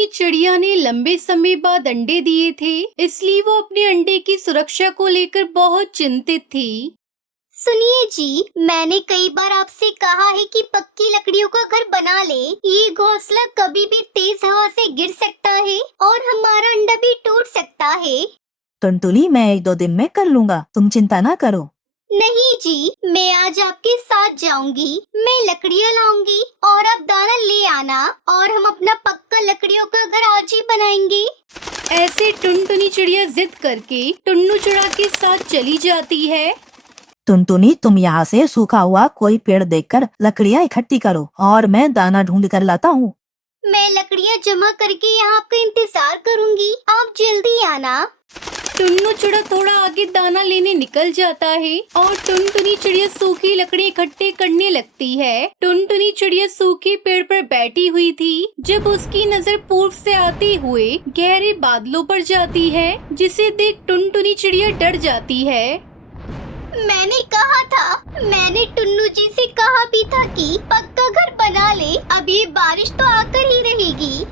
टुनटुनी चिड़िया ने लंबे समय बाद अंडे दिए थे, इसलिए वो अपने अंडे की सुरक्षा को लेकर बहुत चिंतित थी। सुनिए जी, मैंने कई बार आपसे कहा है कि पक्की लकड़ियों का घर बना ले। ये घोंसला कभी भी तेज हवा से गिर सकता है और हमारा अंडा भी टूट सकता है। टुनटुनी, मैं 1-2 दिन में कर लूँगा, तुम चिंता ना करो। नहीं जी, मैं आज आपके साथ जाऊंगी। मैं लकड़ियाँ लाऊंगी और आप दाना ले आना और हम अपना पक्का लकड़ियों का घर आज ही बनाएंगे। ऐसे टुनटुनी चिड़िया जिद करके टुन्नू चिड़ा के साथ चली जाती है। टुनटुनी, तुम यहाँ से सूखा हुआ कोई पेड़ देखकर लकड़ियाँ इकट्ठी करो और मैं दाना ढूंढ कर लाता हूँ। मैं लकड़ियाँ जमा करके यहाँ आपका इंतजार करूंगी, आप जल्दी आना। टुन्नू चिड़ा थोड़ा आगे दाना लेने निकल जाता है और टुनटुनी चिड़िया सूखी लकड़ी इकट्ठे करने लगती है। टुनटुनी चिड़िया सूखे पेड़ पर बैठी हुई थी जब उसकी नजर पूर्व से आते हुए गहरे बादलों पर जाती है, जिसे देख टुनटुनी चिड़िया डर जाती है। मैंने कहा था, मैंने टुन्नू जी से कहा भी था कि पक्का घर बना ले, अब ये बारिश तो आकर ही रहेगी।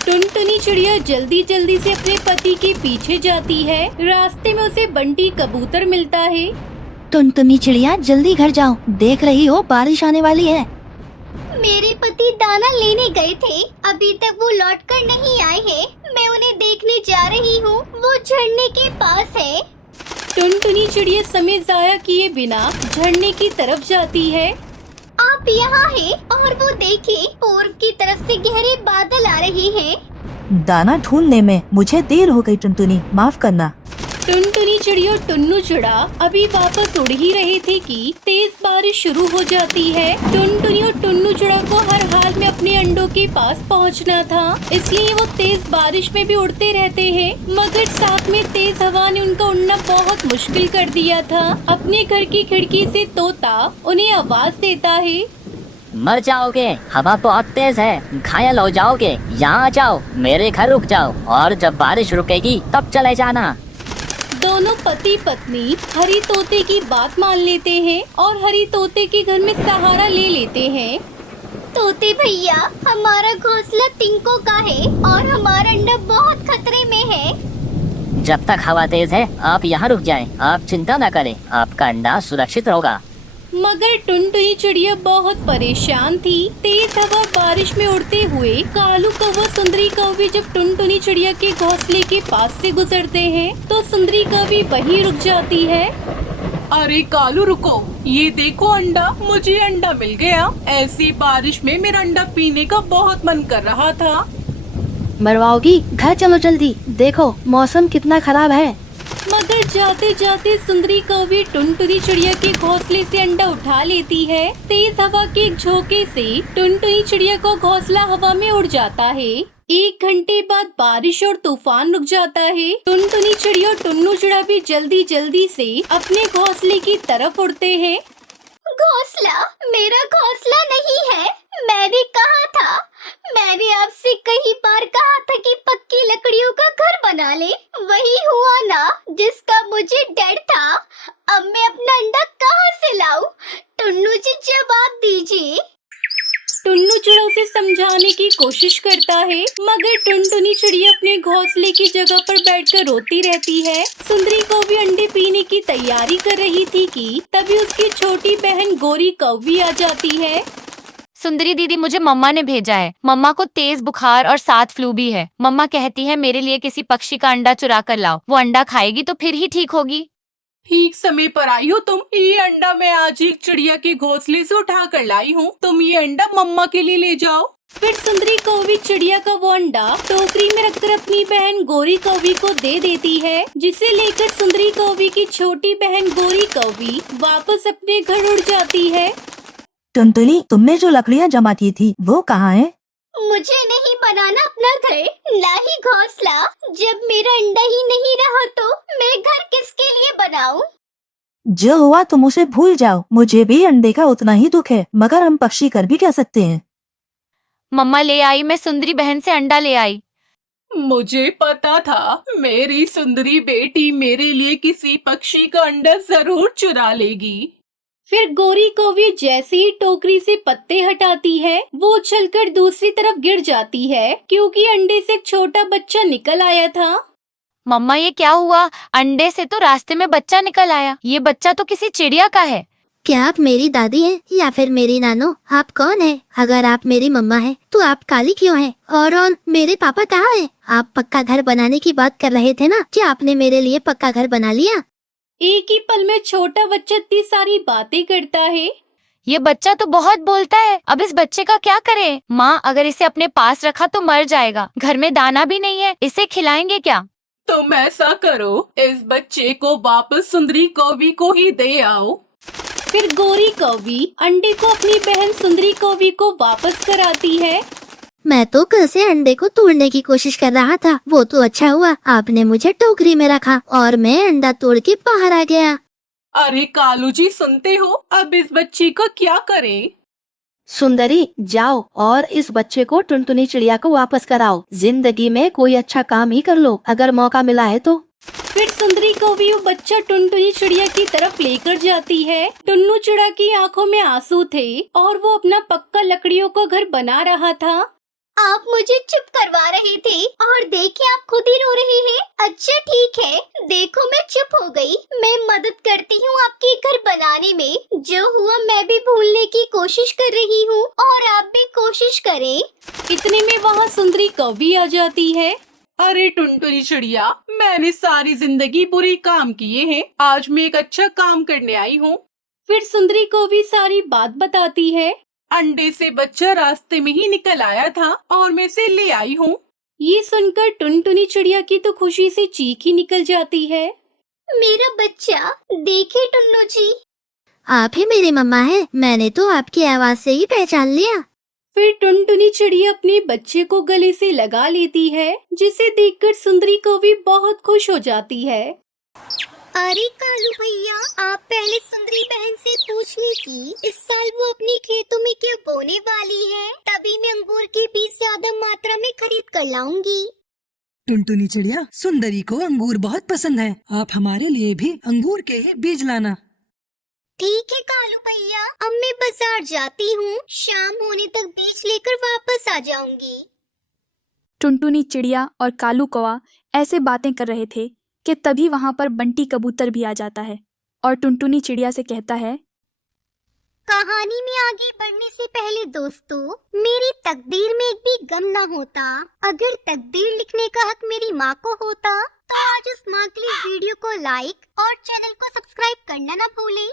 टुनटुनी चिड़िया जल्दी जल्दी से अपने पति के पीछे जाती है। रास्ते में उसे बंटी कबूतर मिलता है। टुनटुनी चिड़िया, जल्दी घर जाओ, देख रही हो बारिश आने वाली है। मेरे पति दाना लेने गए थे, अभी तक वो लौट कर नहीं आए हैं। मैं उन्हें देखने जा रही हूँ, वो झरने के पास है। टुनटुनी चिड़िया समय जाया किए बिना झरने की तरफ जाती है। आप यहाँ हैं और वो देखिए, पूर्व की तरफ से गहरे बादल आ रहे हैं। दाना ढूंढने में मुझे देर हो गई टुनटुनी, माफ करना। टुनटुनी चिड़िया और टुन्नू चिड़ा अभी वापस उड़ ही रहे थे कि तेज बारिश शुरू हो जाती है। टुनटुनी और टुन्नू चिड़ा को हर हाल में अपने अंडों के पास पहुंचना था, इसलिए वो तेज बारिश में भी उड़ते रहते हैं, मगर साथ में तेज हवा ने उनका उड़ना बहुत मुश्किल कर दिया था। अपने घर की खिड़की से तोता उन्हें आवाज देता है, मर जाओगे, हवा बहुत तेज है, घायल हो जाओगे, यहाँ आ जाओ, मेरे घर रुक जाओ और जब बारिश रुकेगी तब चले जाना। दोनों पति पत्नी हरी तोते की बात मान लेते हैं और हरी तोते के घर में सहारा ले लेते हैं। तोते भैया, हमारा घोंसला तिनकों का है और हमारा अंडा बहुत खतरे में है। जब तक हवा तेज है आप यहाँ रुक जाएं, आप चिंता न करें, आपका अंडा सुरक्षित होगा। मगर टुनटुनी चिड़िया बहुत परेशान थी। तेज हवा बारिश में उड़ते हुए कालू कौवा सुंदरी कौवी जब टुनटुनी चिड़िया के घोंसले के पास से गुजरते हैं तो सुंदरी कौवी वहीं रुक जाती है। अरे कालू, रुको, ये देखो अंडा, मुझे अंडा मिल गया। ऐसी बारिश में मेरा अंडा पीने का बहुत मन कर रहा था। मरवाओगी, घर चलो जल्दी, देखो मौसम कितना खराब है। मगर जाते जाते सुंदरी कौवी टुनटुनी चिड़िया के घोंसले से अंडा उठा लेती है। तेज हवा के एक झोंके से टुनटुनी चिड़िया को घोंसला हवा में उड़ जाता है। 1 घंटे बाद बारिश और तूफान रुक जाता है। टुनटुनी चिड़िया और टुन्नू चिड़ा भी जल्दी जल्दी से अपने घोंसले की तरफ उड़ते हैं। घोंसला मेरा घोंसला नहीं है, मैंने कहा था, मैंने आपसे कई बार कहा था कि पक्की लकड़ियों का घर बना ले, वही हुआ ना जिसका मुझे डर था। अब मैं अपना अंडा कहाँ से लाऊं? टुन्नू जी जवाब दीजिए। टुन्नू चिड़ा उसे समझाने की कोशिश करता है, मगर टुनटुनी चिड़िया अपने घोंसले की जगह पर बैठकर रोती रहती है। सुंदरी कौवी अंडे पीने की तैयारी कर रही थी कि तभी उसकी छोटी बहन गोरी कौवी आ जाती है। सुंदरी दीदी, मुझे मम्मा ने भेजा है। मम्मा को तेज बुखार और साथ फ्लू भी है। मम्मा कहती है मेरे लिए किसी पक्षी का अंडा चुरा कर लाओ, वो अंडा खाएगी तो फिर ही ठीक होगी। ठीक समय पर आई हो तुम। ये अंडा मैं आज एक चिड़िया के घोंसले से उठा कर लाई हूँ, तुम ये अंडा मम्मा के लिए ले जाओ। फिर सुंदरी कौवी चिड़िया का वो अंडा टोकरी में रखकर अपनी बहन गोरी कौवी को दे देती है, जिसे लेकर सुंदरी कौवी की छोटी बहन गोरी कौवी वापस अपने घर उड़ जाती है। टुनटुनी, तुमने जो लकड़ियाँ जमा की थी वो कहाँ है? मुझे नहीं बनाना अपना घर, ना ही घोंसला। जब मेरा अंडा ही नहीं रहा तो मैं घर किसके लिए बनाऊं? जो हुआ तुम उसे भूल जाओ। मुझे भी अंडे का उतना ही दुख है, मगर हम पक्षी कर भी क्या सकते हैं। मम्मा ले आई, मैं सुंदरी बहन से अंडा ले आई। मुझे पता था मेरी सुंदरी बेटी मेरे लिए किसी पक्षी का अंडा जरूर चुरा लेगी। फिर गोरी कौवी जैसे ही टोकरी से पत्ते हटाती है वो उछलकर दूसरी तरफ गिर जाती है क्योंकि अंडे से एक छोटा बच्चा निकल आया था। मम्मा ये क्या हुआ? अंडे से तो रास्ते में बच्चा निकल आया। ये बच्चा तो किसी चिड़िया का है। क्या आप मेरी दादी हैं या फिर मेरी नानो? आप कौन है? अगर आप मेरी मम्मा हैं तो आप काली क्यों हैं? और मेरे पापा कहाँ हैं? आप पक्का घर बनाने की बात कर रहे थे ना? क्या आपने मेरे लिए पक्का घर बना लिया? एक ही पल में छोटा बच्चा इतनी सारी बातें करता है। ये बच्चा तो बहुत बोलता है। अब इस बच्चे का क्या करें? माँ, अगर इसे अपने पास रखा तो मर जाएगा। घर में दाना भी नहीं है, इसे खिलाएंगे क्या? तुम ऐसा करो, इस बच्चे को वापस सुंदरी कौवी को ही दे आओ। फिर गोरी कौवी अंडे को अपनी बहन सुंदरी कौवी को वापस कराती है। मैं तो कल से अंडे को तोड़ने की कोशिश कर रहा था। वो तो अच्छा हुआ आपने मुझे टोकरी में रखा और मैं अंडा तोड़ के बाहर आ गया। अरे कालू जी, सुनते हो? अब इस बच्चे का क्या करें? सुंदरी, जाओ और इस बच्चे को टुनटुनी चिड़िया को वापस कराओ। जिंदगी में कोई अच्छा काम ही कर लो अगर मौका मिला है तो। फिर सुंदरी कौवी वो बच्चा टुनटुनी चिड़िया की तरफ लेकर जाती है। टुन्नू चिड़ा की आंखों में आंसू थे और वो अपना पक्का लकड़ियों का घर बना रहा था। आप मुझे चुप करवा रहे थे और देखिए आप खुद ही रो रहे हैं। अच्छा ठीक है, देखो मैं चुप हो गई। मैं मदद करती हूँ आपके घर बनाने में। जो हुआ मैं भी भूलने की कोशिश कर रही हूँ और आप भी कोशिश करें। इतने में वहाँ सुंदरी कौवी आ जाती है। अरे टुनटुनी चिड़िया, मैंने सारी जिंदगी बुरी काम किए हैं, आज मैं एक अच्छा काम करने आई हूँ। फिर सुंदरी कौवी सारी बात बताती है। अंडे से बच्चा रास्ते में ही निकल आया था और मैं इसे ले आई हूँ। ये सुनकर टुनटुनी चिड़िया की तो खुशी से चीख ही निकल जाती है। मेरा बच्चा, देखे टुन्नू जी। आप ही मेरी मम्मा हैं। मैंने तो आपकी आवाज से ही पहचान लिया। फिर टुनटुनी चिड़िया अपने बच्चे को गले से लगा लेती है जिसे देखकर सुंदरी कौवी बहुत खुश हो जाती है। अरे कालू भैया, आप पहले सुंदरी बहन से पूछ ली कि इस साल वो अपने खेतों में क्या बोने वाली है, तभी मैं अंगूर के बीज ज्यादा मात्रा में खरीद कर लाऊंगी। टुनटुनी चिड़िया, सुंदरी को अंगूर बहुत पसंद है। आप हमारे लिए भी अंगूर के ही बीज लाना। ठीक है कालू भैया, अब मैं बाजार जाती हूँ। शाम होने तक बीज लेकर वापस आ जाऊंगी। टुनटुनी चिड़िया और कालू कौवा ऐसे बातें कर रहे थे कि तभी वहां पर बंटी कबूतर भी आ जाता है और टुनटुनी चिड़िया से कहता है, कहानी में आगे बढ़ने से पहले दोस्तों, मेरी तकदीर में एक भी गम ना होता। अगर तकदीर लिखने का हक मेरी माँ को होता तो आज उस माँ के लिए वीडियो को लाइक और चैनल को सब्सक्राइब करना ना भूलें।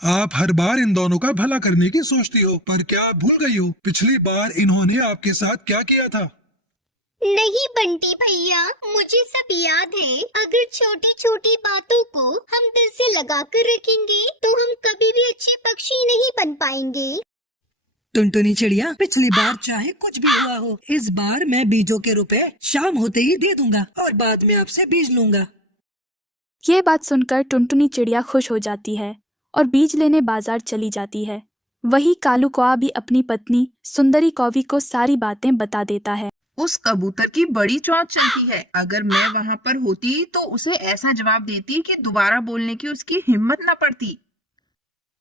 आप हर बार इन दोनों का भला करने की सोचती हो, पर क्या आप भूल गई हो पिछली बार इन्होंने आपके साथ क्या किया था? नहीं बंटी भैया, मुझे सब याद है। अगर छोटी छोटी बातों को हम दिल से लगा कर रखेंगे तो हम कभी भी अच्छे पक्षी नहीं बन पाएंगे। टुनटुनी चिड़िया, पिछली बार चाहे कुछ भी हुआ हो, इस बार मैं बीजों के रुपए शाम होते ही दे दूंगा और बाद में आपसे बीज लूंगा। ये बात सुनकर टुनटुनी चिड़िया खुश हो जाती है और बीज लेने बाजार चली जाती है। वही कालू कौवा भी अपनी पत्नी सुंदरी कौवी को सारी बातें बता देता है। उस कबूतर की बड़ी चौंच चलती है। अगर मैं वहाँ पर होती तो उसे ऐसा जवाब देती कि दोबारा बोलने की उसकी हिम्मत न पड़ती।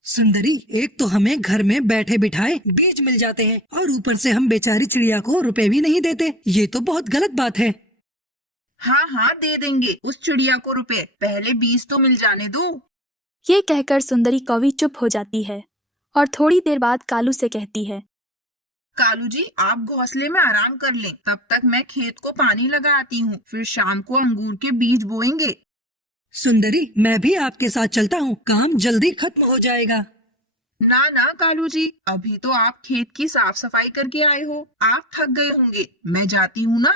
सुंदरी, एक तो हमें घर में बैठे बिठाए बीज मिल जाते हैं और ऊपर से हम बेचारी चिड़िया को रुपए भी नहीं देते। ये तो बहुत गलत बात है। हाँ हाँ, दे देंगे उस चिड़िया को रुपए, पहले बीज तो मिल जाने दो। ये कहकर सुंदरी कौवी चुप हो जाती है और थोड़ी देर बाद कालू से कहती है, कालू जी, आप घोंसले में आराम कर लें, तब तक मैं खेत को पानी लगा आती हूँ, फिर शाम को अंगूर के बीज बोएंगे। सुंदरी, मैं भी आपके साथ चलता हूँ, काम जल्दी खत्म हो जाएगा। ना ना कालू जी, अभी तो आप खेत की साफ सफाई करके आए हो, आप थक गए होंगे, मैं जाती हूँ ना।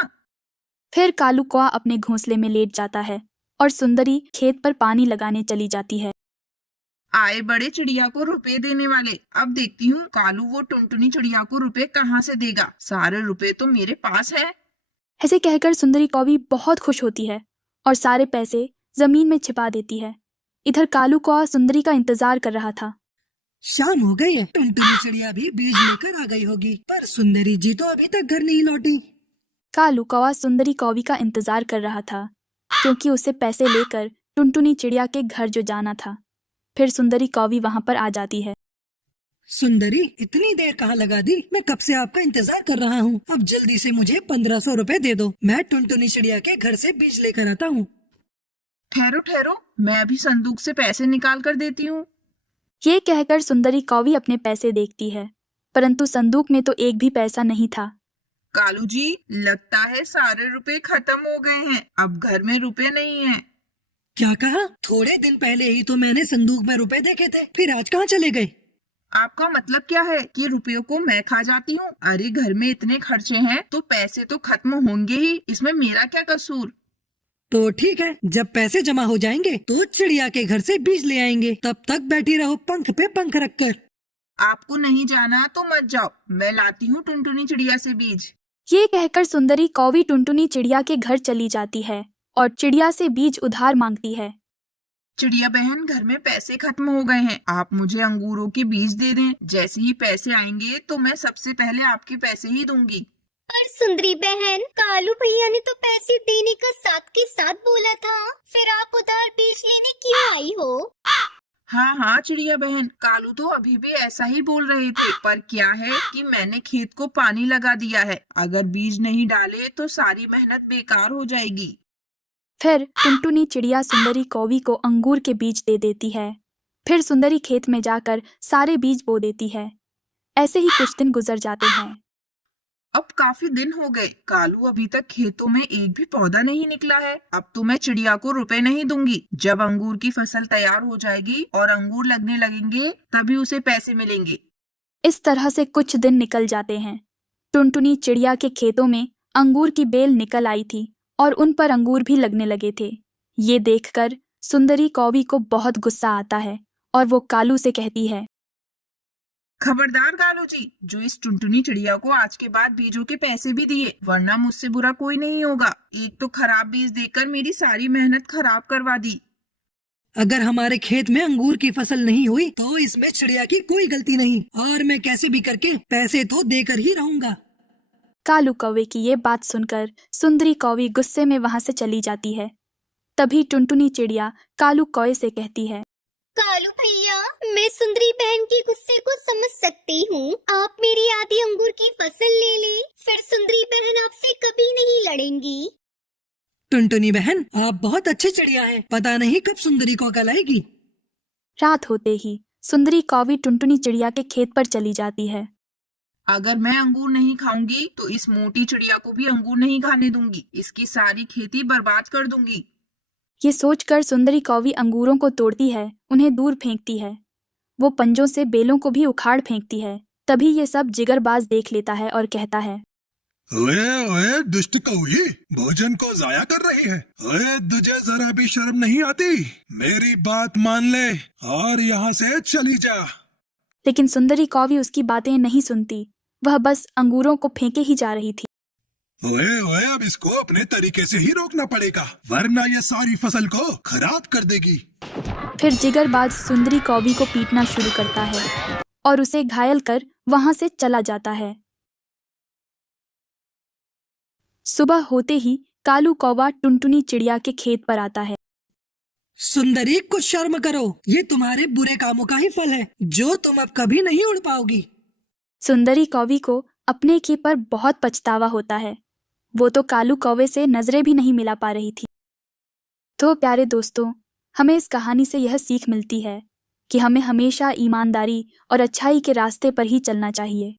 फिर कालू कौवा अपने घोंसले में लेट जाता है और सुंदरी खेत पर पानी लगाने चली जाती है। आए बड़े चिड़िया को रुपए देने वाले, अब देखती हूँ कालू वो टुनटुनी चिड़िया को रुपए कहाँ से देगा। सारे रुपए तो मेरे पास है। ऐसे कहकर सुंदरी कौवी बहुत खुश होती है और सारे पैसे जमीन में छिपा देती है। इधर कालू कौवा सुंदरी का इंतजार कर रहा था। शाम हो गई है, टुनटुनी चिड़िया भी बीज लेकर आ गई होगी, पर सुंदरी जी तो अभी तक घर नहीं लौटी। कालू कौवा सुंदरी कौवी का इंतजार कर रहा था क्योंकि उसे पैसे लेकर टुनटुनी चिड़िया के घर जो जाना था। फिर सुंदरी कौवी वहाँ पर आ जाती है। सुंदरी, इतनी देर कहाँ लगा दी? मैं कब से आपका इंतजार कर रहा हूँ। अब जल्दी से मुझे 1500 रुपए दे दो। मैं टुनटुनी चिड़िया के घर से बीज लेकर आता हूँ। ठहरो ठहरो, मैं अभी संदूक से पैसे निकाल कर देती हूँ। ये कहकर सुंदरी कौवी अपने पैसे देखती है, परंतु संदूक में तो एक भी पैसा नहीं था। कालू जी, लगता है सारे रुपए खत्म हो गए हैं। अब घर में रुपए नहीं हैं। क्या कहा? थोड़े दिन पहले ही तो मैंने संदूक में रुपए देखे थे, फिर आज कहाँ चले गए? आपका मतलब क्या है कि रुपयों को मैं खा जाती हूँ? अरे घर में इतने खर्चे हैं तो पैसे तो खत्म होंगे ही, इसमें मेरा क्या कसूर? तो ठीक है, जब पैसे जमा हो जाएंगे तो चिड़िया के घर से बीज ले आएंगे। तब तक बैठी रहो पंख पे पंख रखकर। आपको नहीं जाना तो मत जाओ, मैं लाती हूँ टुनटुनी चिड़िया से बीज। ये कहकर सुंदरी कौवी टुनटुनी चिड़िया के घर चली जाती है और चिड़िया से बीज उधार मांगती है। चिड़िया बहन, घर में पैसे खत्म हो गए हैं, आप मुझे अंगूरों के बीज दे दें। जैसे ही पैसे आएंगे तो मैं सबसे पहले आपके पैसे ही दूंगी। पर सुंदरी बहन, कालू भैया ने तो पैसे देने का साथ के साथ बोला था, फिर आप उधार बीज लेने क्यों आई हो? हाँ हाँ चिड़िया बहन, कालू तो अभी भी ऐसा ही बोल रहे थे, पर क्या है कि मैंने खेत को पानी लगा दिया है। अगर बीज नहीं डाले तो सारी मेहनत बेकार हो जाएगी। फिर टुनटुनी चिड़िया सुंदरी कौवी को अंगूर के बीज दे देती है। फिर सुंदरी खेत में जाकर सारे बीज बो देती है। ऐसे ही कुछ दिन गुजर जाते हैं। अब काफी दिन हो गए, कालू अभी तक खेतों में एक भी पौधा नहीं निकला है। अब तो मैं चिड़िया को रुपए नहीं दूंगी। जब अंगूर की फसल तैयार हो जाएगी और अंगूर लगने लगेंगे तभी उसे पैसे मिलेंगे। इस तरह से कुछ दिन निकल जाते हैं। टुनटुनी चिड़िया के खेतों में अंगूर की बेल निकल आई थी और उन पर अंगूर भी लगने लगे थे। ये देखकर सुंदरी कौवी को बहुत गुस्सा आता है और वो कालू से कहती है, खबरदार कालू जी, जो इस टुनटुनी चिड़िया को आज के बाद बीजों के पैसे भी दिए, वरना मुझसे बुरा कोई नहीं होगा। एक तो खराब बीज देकर मेरी सारी मेहनत खराब करवा दी। अगर हमारे खेत में अंगूर की फसल नहीं हुई तो इसमें चिड़िया की कोई गलती नहीं, और मैं कैसे भी करके पैसे तो देकर ही रहूंगा। कालू कौवे की ये बात सुनकर सुंदरी कौवी गुस्से में वहां से चली जाती है। तभी टुनटुनी चिड़िया कालू कौवे से कहती है, कालू भैया, मैं सुंदरी बहन के गुस्से को समझ सकती हूँ। आप मेरी आधी अंगूर की फसल ले ले, फिर सुंदरी बहन आपसे कभी नहीं लड़ेंगी। टुनटुनी बहन, आप बहुत अच्छी चिड़िया हैं। पता नहीं कब सुंदरी को अकल आएगी। रात होते ही सुंदरी कौवी टुनटुनी चिड़िया के खेत पर चली जाती है। अगर मैं अंगूर नहीं खाऊंगी तो इस मोटी चिड़िया को भी अंगूर नहीं खाने दूंगी। इसकी सारी खेती बर्बाद कर दूंगी। ये सोचकर सुंदरी कौवी अंगूरों को तोड़ती है, उन्हें दूर फेंकती है। वो पंजों से बेलों को भी उखाड़ फेंकती है। तभी ये सब जिगरबाज देख लेता है और कहता है, ओए ओए दुष्ट कौवी, भोजन को जाया कर रही है। ओए, तुझे जरा भी शर्म नहीं आती? मेरी बात मान ले और यहाँ से चली जा। लेकिन सुंदरी कौवी उसकी बातें नहीं सुनती। वह बस अंगूरों को फेंके ही जा रही थी। ओए ओए, अब इसको अपने तरीके से ही रोकना पड़ेगा, वरना ये सारी फसल को खराब कर देगी। फिर जिगरबाज सुंदरी कौवी को पीटना शुरू करता है और उसे घायल कर वहां से चला जाता है। सुबह होते ही कालू कौवा टुनटुनी चिड़िया के खेत पर आता है। सुंदरी, कुछ शर्म करो, ये तुम्हारे बुरे कामों का ही फल है, जो तुम अब कभी नहीं उड़ पाओगी। सुंदरी कौवी को अपने की पर बहुत पछतावा होता है। वो तो कालू कौवे से नजरें भी नहीं मिला पा रही थी। तो प्यारे दोस्तों, हमें इस कहानी से यह सीख मिलती है कि हमें हमेशा ईमानदारी और अच्छाई के रास्ते पर ही चलना चाहिए।